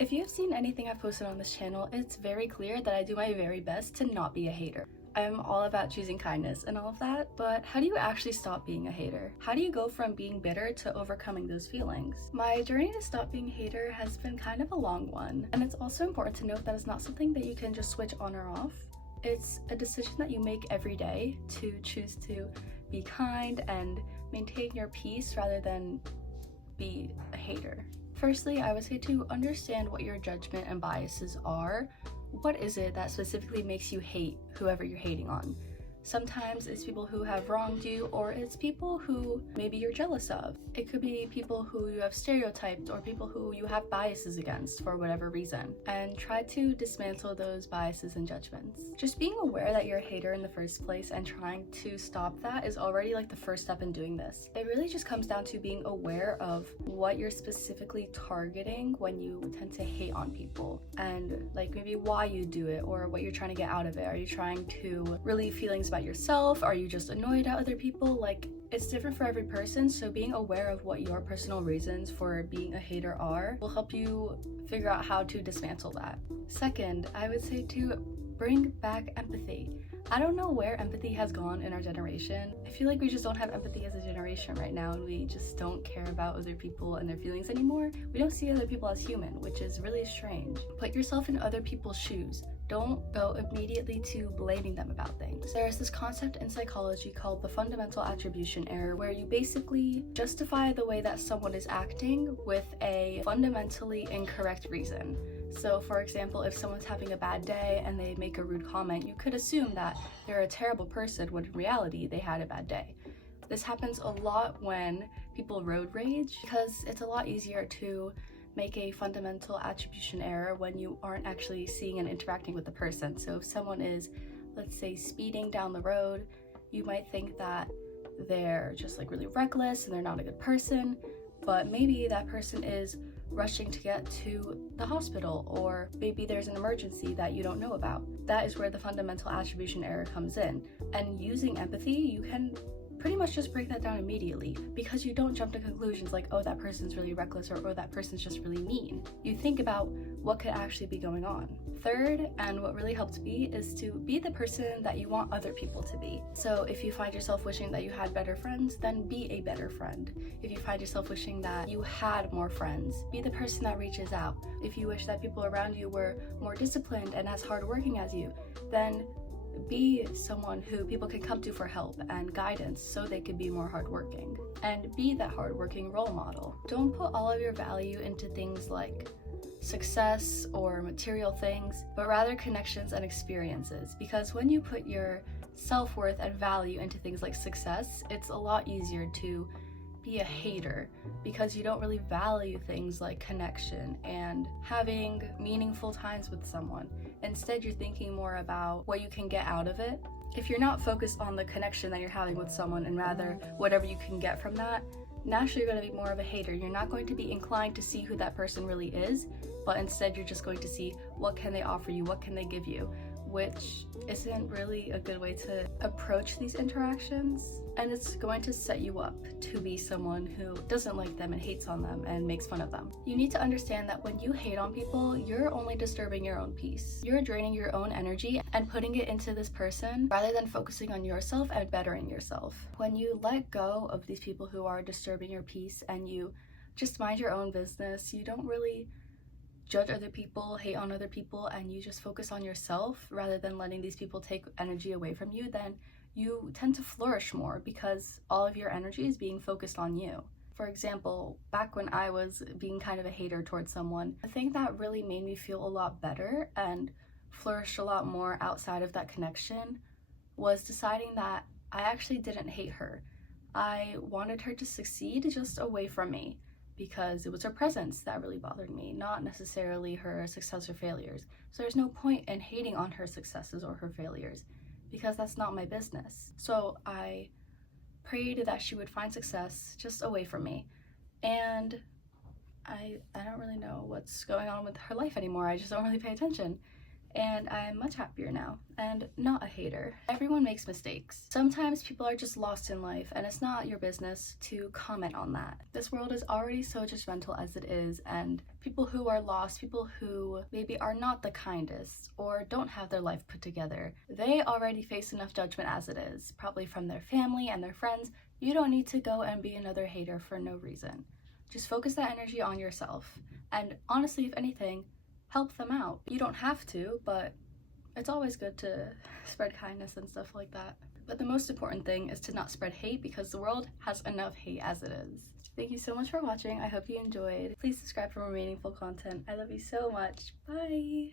If you have seen anything I've posted on this channel, it's very clear that I do my very best to not be a hater. I'm all about choosing kindness and all of that, but how do you actually stop being a hater? How do you go from being bitter to overcoming those feelings? My journey to stop being a hater has been kind of a long one, and it's also important to note that it's not something that you can just switch on or off. It's a decision that you make every day to choose to be kind and maintain your peace rather than be a hater. Firstly, I would say to understand what your judgment and biases are. What is it that specifically makes you hate whoever you're hating on? Sometimes it's people who have wronged you, or it's people who maybe you're jealous of. It could be people who you have stereotyped or people who you have biases against for whatever reason. And try to dismantle those biases and judgments. Just being aware that you're a hater in the first place and trying to stop that is already like the first step in doing this. It really just comes down to being aware of what you're specifically targeting when you tend to hate on people, and like maybe why you do it or what you're trying to get out of it. Are you trying to relieve feelings about yourself? Are you just annoyed at other people? Like, it's different for every person, so being aware of what your personal reasons for being a hater are will help you figure out how to dismantle that. Second, I would say to bring back empathy. I don't know where empathy has gone in our generation. I feel like we just don't have empathy as a generation right now, and we just don't care about other people and their feelings anymore. We don't see other people as human, which is really strange. Put yourself in other people's shoes. Don't go immediately to blaming them about things. There's this concept in psychology called the fundamental attribution error, where you basically justify the way that someone is acting with a fundamentally incorrect reason. So for example, if someone's having a bad day and they make a rude comment, you could assume that they're a terrible person when in reality they had a bad day. This happens a lot when people road rage, because it's a lot easier to make a fundamental attribution error when you aren't actually seeing and interacting with the person. So if someone is, let's say, speeding down the road, you might think that they're just like really reckless and they're not a good person, but maybe that person is rushing to get to the hospital, or maybe there's an emergency that you don't know about. That is where the fundamental attribution error comes in. And using empathy, you can pretty much just break that down immediately, because you don't jump to conclusions like, oh, that person's really reckless, or oh, that person's just really mean. You think about what could actually be going on. Third, and what really helps me, is to be the person that you want other people to be. So if you find yourself wishing that you had better friends, then be a better friend. If you find yourself wishing that you had more friends, be the person that reaches out. If you wish that people around you were more disciplined and as hardworking as you, then be someone who people can come to for help and guidance so they can be more hardworking. And be that hardworking role model. Don't put all of your value into things like success or material things, but rather connections and experiences. Because when you put your self-worth and value into things like success, it's a lot easier to be a hater, because you don't really value things like connection and having meaningful times with someone. Instead, you're thinking more about what you can get out of it. If you're not focused on the connection that you're having with someone and rather whatever you can get from that, naturally you're going to be more of a hater. You're not going to be inclined to see who that person really is, but instead you're just going to see what can they offer you, what can they give you, which isn't really a good way to approach these interactions. And it's going to set you up to be someone who doesn't like them and hates on them and makes fun of them. You need to understand that when you hate on people, you're only disturbing your own peace. You're draining your own energy and putting it into this person rather than focusing on yourself and bettering yourself. When you let go of these people who are disturbing your peace and you just mind your own business, you don't really judge other people, hate on other people, and you just focus on yourself rather than letting these people take energy away from you, then you tend to flourish more because all of your energy is being focused on you. For example, back when I was being kind of a hater towards someone, the thing that really made me feel a lot better and flourish a lot more outside of that connection was deciding that I actually didn't hate her. I wanted her to succeed just away from me, because it was her presence that really bothered me, not necessarily her success or failures. So there's no point in hating on her successes or her failures, because that's not my business. So I prayed that she would find success just away from me. And I don't really know what's going on with her life anymore. I just don't really pay attention. and I'm much happier now and not a hater. Everyone makes mistakes. Sometimes people are just lost in life and it's not your business to comment on that. This world is already so judgmental as it is, and people who are lost, people who maybe are not the kindest or don't have their life put together, they already face enough judgment as it is, probably from their family and their friends. You don't need to go and be another hater for no reason. Just focus that energy on yourself, and honestly, if anything, help them out. You don't have to, but it's always good to spread kindness and stuff like that. But the most important thing is to not spread hate, because the world has enough hate as it is. Thank you so much for watching. I hope you enjoyed. Please subscribe for more meaningful content. I love you so much. Bye!